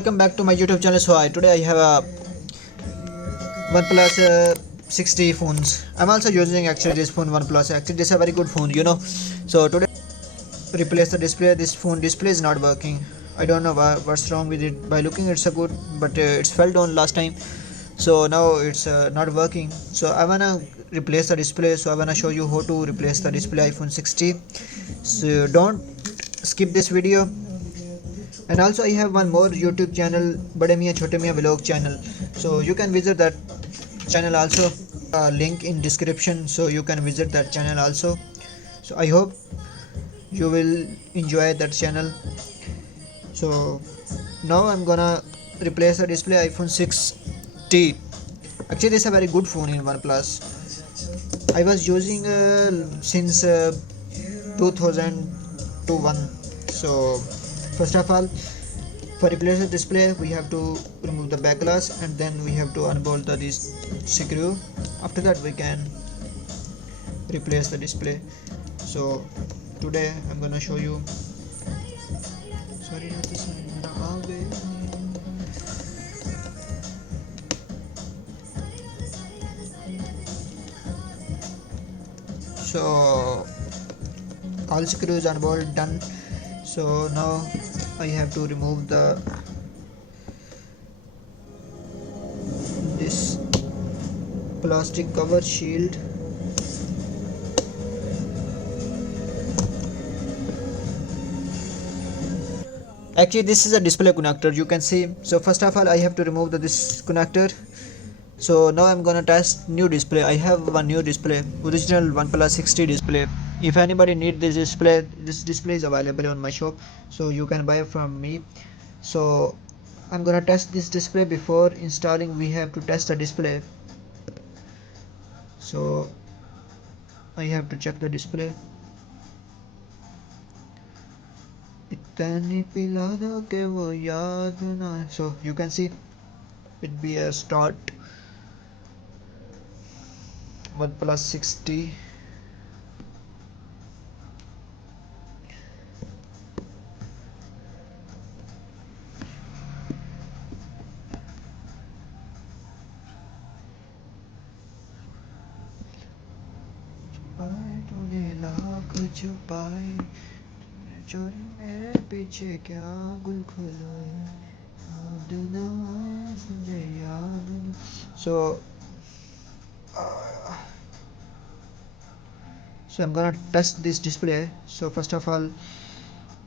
Welcome back to my YouTube channel. Today I have a OnePlus 60 phones. I'm also using actually this phone OnePlus. Actually, this is a very good phone. So today replace the display. This phone display is not working. I don't know what's wrong with it. By looking, it's a good, but it's fell down last time. So now it's not working. So I wanna replace the display. So I wanna show you how to replace the display iPhone 60. So don't skip this video. And also I have one more YouTube channel, Bade Miyan Chote Miyan Vlog channel. So you can visit that channel also. Link in description, so you can visit that channel also. So I hope you will enjoy that channel. So now I'm gonna replace the display iPhone 6T. Actually, this is a very good phone in OnePlus. I was using since 2001. So first of all, for replace the display, we have to remove the back glass and then we have to unbolt this screw. After that, we can replace the display. So today I'm gonna show you. Sorry, so all screws are bolt done. So now I have to remove this plastic cover shield. Actually, this is a display connector, you can see. So first of all, I have to remove this connector. So now I'm gonna test new display. I have one new display, original OnePlus 60 display. If anybody need this display is available on my shop, so you can buy from me. So I'm gonna test this display. Before installing, we have to test the display. So I have to check the display. So you can see it be a start OnePlus 60. So I'm gonna test this display. So first of all,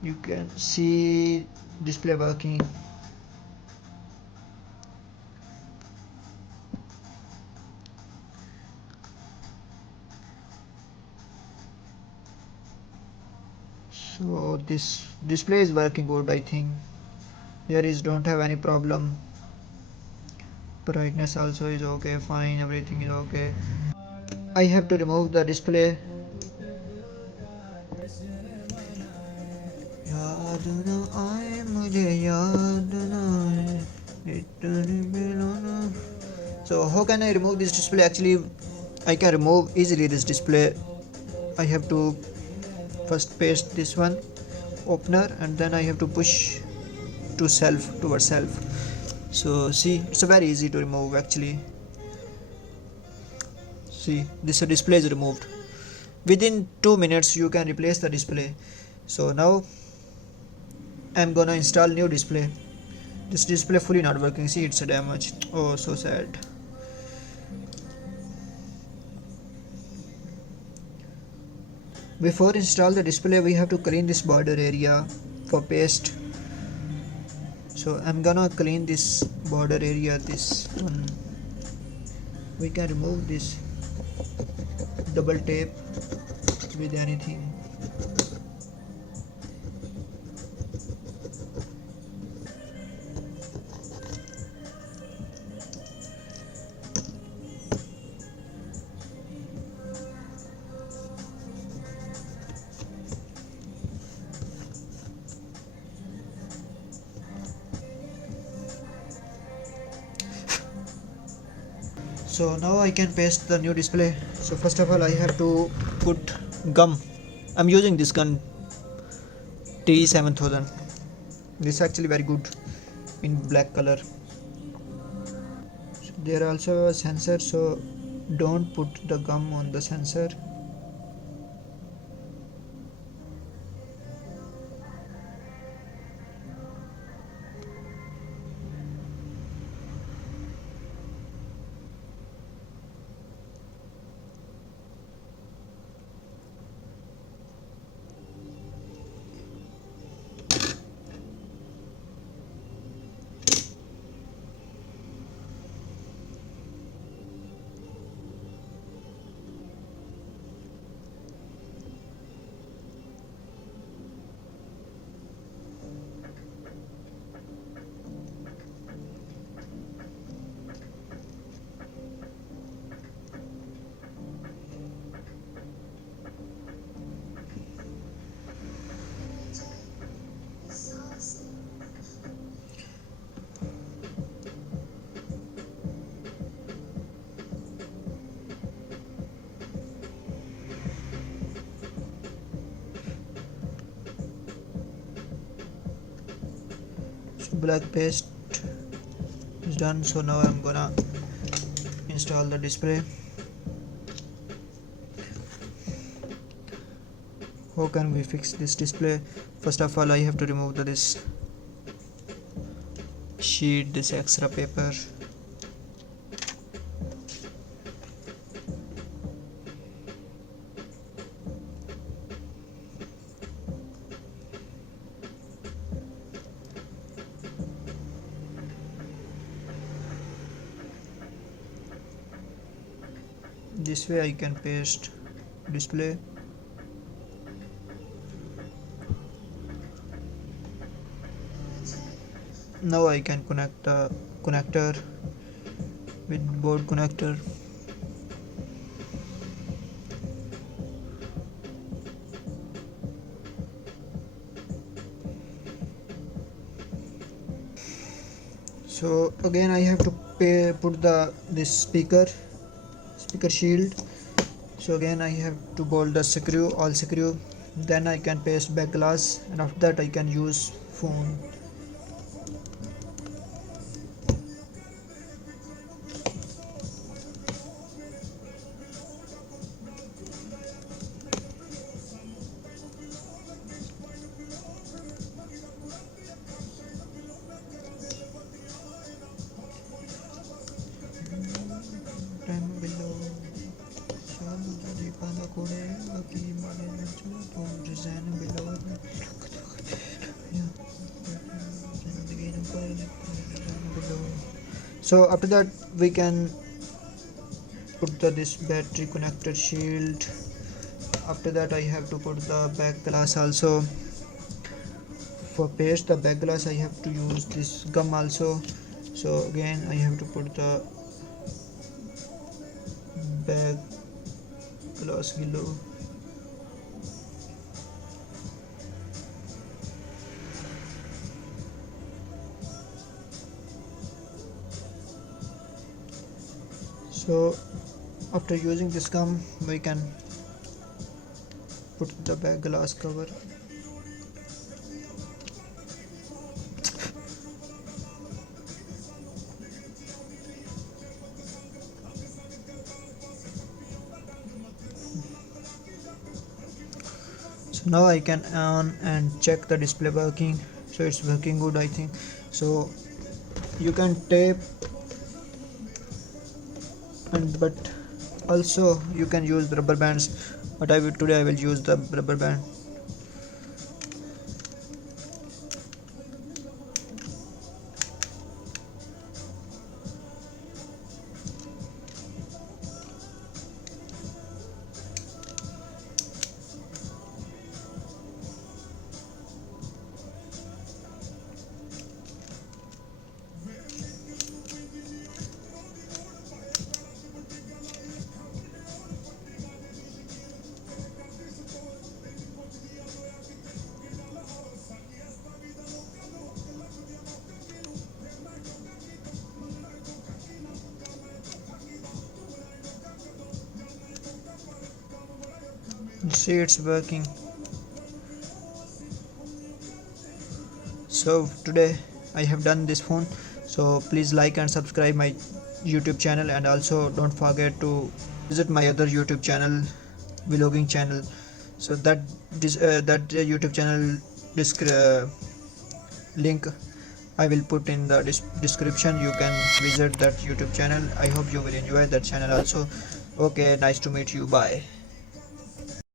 you can see display working. So this display is working good, I think. Don't have any problem. Brightness also is okay, fine, everything is okay. I have to remove the display. So how can I remove this display? Actually, I can remove easily this display. I have to first paste this one opener and then I have to push towards self. So see, it's very easy to remove actually. See, this display is removed. Within 2 minutes you can replace the display. So now I'm gonna install new display. This display fully not working. See, it's a damage. Oh, so sad. Before install the display, we have to clean this border area for paste. So I'm gonna clean this border area, this one. We can remove this double tape with anything. So now I can paste the new display. So first of all, I have to put gum. I'm using this gun T7000. This is actually very good. in black color. So there also a sensor, so don't put the gum on the sensor. So black paste is done. So now I'm gonna install the display. How can we fix this display? First of all, I have to remove this sheet, this extra paper. This way I can paste display. Now I can connect the connector with board connector. So again I have to put this speaker shield. So again I have to bolt the screw, all screw, then I can paste back glass, and after that I can use phone. So after that we can put this battery connector shield. After that I have to put the back glass also. For paste the back glass I have to use this gum also. So again I have to put the back glass glue. So after using this gum we can put the back glass cover. So now I can on and check the display working. So it's working good, I think. So you can tape, but also you can use the rubber bands, but today I will use the rubber band. See, it's working. So today I have done this phone. So please like and subscribe my YouTube channel, and also don't forget to visit my other YouTube channel, vlogging channel. So that YouTube channel link I will put in the description. You can visit that YouTube channel. I hope you will enjoy that channel also. Okay, nice to meet you. Bye.